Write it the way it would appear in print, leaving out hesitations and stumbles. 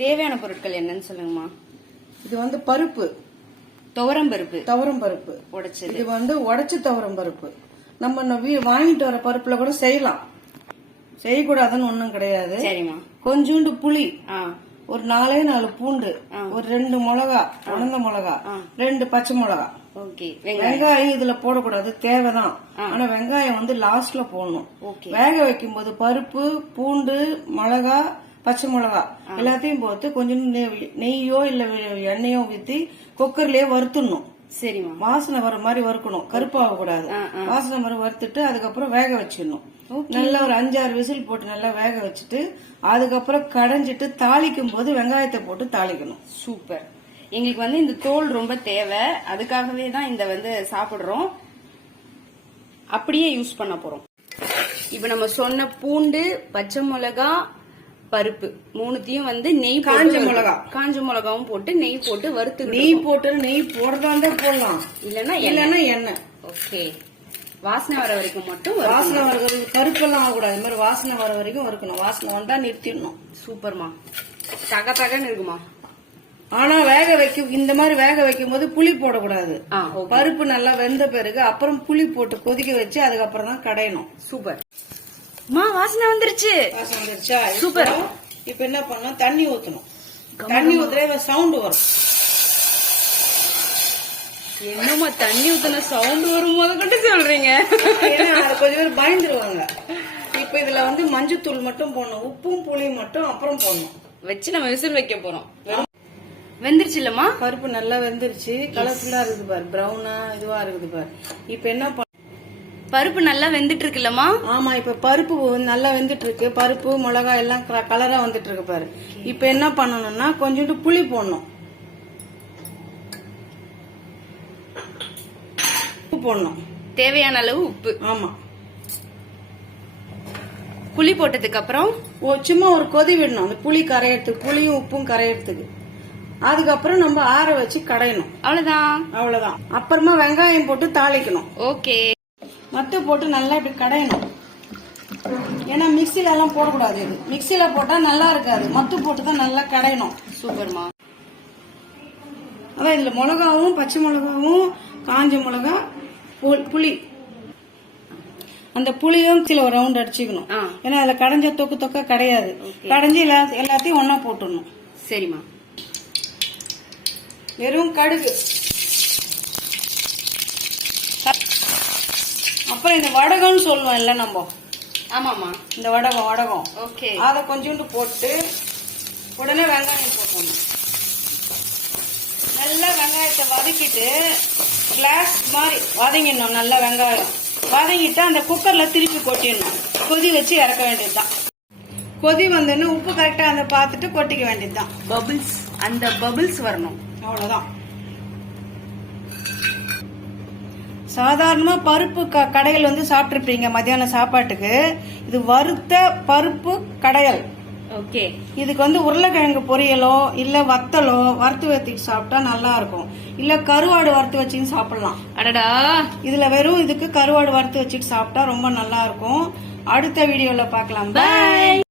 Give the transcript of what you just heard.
தேவையான பொருட்கள் என்னன்னு சொல்லுங்கம்மா. இது வந்து பருப்பு, துவரம் பருப்பு. துவரம் பருப்பு உடைச்சது. இது வந்து உடைச்ச துவரம் பருப்பு. நம்ம வாங்கிட்டு வர பருப்புல கூட செய்யலாம், செய்யக்கூடாதுன்னு ஒண்ணும் கிடையாது. சரிம்மா. கொஞ்சோண்டு புளி, ஒரு 4 பூண்டு, ஒரு 2 மிளகா, உணர்ந்த மிளகா, 2 பச்சை மிளகா. வெங்காயம் இதுல போடக்கூடாது, தேவைதான். ஆனா வெங்காயம் வந்து லாஸ்ட்ல போடணும். வேக வைக்கும் போது பருப்பு, பூண்டு, மிளகா, பச்சை மிளகா எல்லாத்தையும் போட்டு கொஞ்சம் நெய்யோ இல்ல எண்ணெயோ ஊத்தி குக்கர்லயே வறுத்துடணும். சரிம்மா. வாசனை வர மாதிரி வறுக்கணும், கருப்பாக கூடாது. வாசனை மாதிரி வறுத்துட்டு அதுக்கப்புறம் வேக வச்சிடணும். நல்லா ஒரு 5-6 விசில் போட்டு நல்லா வேக வச்சுட்டு அதுக்கப்புறம் கடைஞ்சிட்டு தாளிக்கும் போது வெங்காயத்தை போட்டு தாளிக்கணும். சூப்பர். எங்களுக்கு வந்து இந்த தோல் ரொம்ப தேவை, அதுக்காகவே தான் இந்த வந்து சாப்பிடுறோம். அப்படியே யூஸ் பண்ண போறோம். இப்ப நம்ம சொன்ன பூண்டு, பச்சை மிளகா, பருப்பு மூணுத்தையும் வந்து நெய், காஞ்ச மிளகாவும் போட்டு நெய் போட்டு வறுத்து, நெய் போடுறதா போடலாம், இல்லன்னா எண்ணெய். ஓகே. வாசனை வர வரைக்கும் மட்டும், வாசனை வர கருப்பெல்லாம் ஆகக்கூடாது. இந்த மாதிரி வாசனை வர வரைக்கும் வறுக்கணும். வாசனை வந்தா நிறுத்திடணும். சூப்பர்மா. தக தகன்னு இருக்குமா. ஆனா இந்த மாதிரி வேக வைக்கும் போது புளி போடக்கூடாது. பருப்பு நல்லா வெந்த பிறகு அப்புறம் புளி போட்டு கொதிக்க வச்சு அதுக்கப்புறம் தான் கடையணும். சூப்பர். வாசனை வந்துருச்சு. வாசனை வந்துருச்சா? சூப்பர். இப்ப என்ன பண்ணணும், தண்ணி ஊத்தணும். தண்ணி ஊத்துற சவுண்ட் வரும். என்னமா தண்ணி ஊத்துன சவுண்ட் வரும் போது கொண்டு சொல்றீங்க? கொஞ்சம் பேர் பயந்துருவாங்க. இப்ப இதுல வந்து மஞ்சத்தூள் மட்டும் போடணும், உப்பும் புளியும் மட்டும் அப்புறம் போடணும். வச்சு நம்ம விசில் வைக்க போறோம். வெந்துருச்சு இல்லம்மா? பருப்பு நல்லா வெந்துருச்சு, கலர்ஃபுல்லா இருக்குது பாரு, பிரவுனா இதுவா இருக்குது பாரு. இப்ப என்ன பருப்பு நல்லா வெந்துட்டு இருக்குல்லம்மா? ஆமா, இப்ப பருப்பு நல்லா வெந்துட்டு இருக்கு. பருப்பு மிளகாய் எல்லாம் கலரா வந்துட்டு இருக்கு பாரு. இப்ப என்ன பண்ணணும்னா கொஞ்சோண்டு புளி போடணும். உப்பு போடணும், தேவையான அளவு உப்பு. ஆமா. புளி போட்டதுக்கு அப்புறம் சும்மா ஒரு கொதி விடணும், அந்த புளி கரையறதுக்கு, புளியும் உப்பும் கரையறதுக்கு. அதுக்கப்புறம் நம்ம ஆற வச்சு கடையணும். அவ்வளவுதான். அப்புறமா வெங்காயம் போட்டு தாளிக்கணும். ஓகே. மத்து போட்டு நல்லா இப்படி கடையணும். ஏன்னா மிக்சில எல்லாம் போடக்கூடாது. இது மிக்சில போட்டா நல்லா இருக்காது, மத்து போட்டு தான் நல்லா கடையணும். சூப்பர்மா. அதான் இதுல மிளகாவும், பச்சை மிளகாவும், காஞ்ச மிளகா, புளி, அந்த புளியும் சில ஒரு ரவுண்ட் அடிச்சுக்கணும். ஏன்னா அதுல கடைஞ்ச தொக்க கிடையாது. கடைஞ்சி எல்லாத்தையும் ஒன்னா போட்டுடணும். சரிம்மா. வெறும் கடுகு, அப்புறம் இந்த வடகம்னு சொல்லுவோம் இல்ல நம்ம. ஆமாமா, இந்த வடகம். ஓகே. அத கொஞ்சோண்டு போட்டு உடனே வெங்காயம் போட்டணும். நல்லா வெங்காயத்தை வதக்கிட்டு கிளாஸ் மாதிரி வதங்கிடணும். நல்லா வெங்காயம் வதங்கிட்டு அந்த குக்கர்ல திருப்பி கொட்டிடணும். கொதி வச்சு இறக்க வேண்டியதுதான். கொதி வந்தோன்னு உப்பு கரெக்டா அந்த பார்த்துட்டு கொட்டிக்க வேண்டியதுதான். அந்த பபிள்ஸ் வரணும், அவ்வளவுதான். சாதாரணமா பருப்பு கடையல் வந்து சாப்பிட்டுருப்பீங்க மத்தியான சாப்பாட்டுக்கு. இது வறுத்த பருப்பு கடையல். ஓகே. இதுக்கு வந்து உருளைக்கிழங்கு பொரியலோ இல்ல வத்தலோ வறுத்து வச்சு சாப்பிட்டா நல்லா இருக்கும். இல்ல கருவாடு வறுத்து வச்சுன்னு சாப்பிடலாம். அடடா, இதுல வெறும் இதுக்கு கருவாடு வறுத்து வச்சுட்டு சாப்பிட்டா ரொம்ப நல்லா இருக்கும். அடுத்த வீடியோல பார்க்கலாம். பை.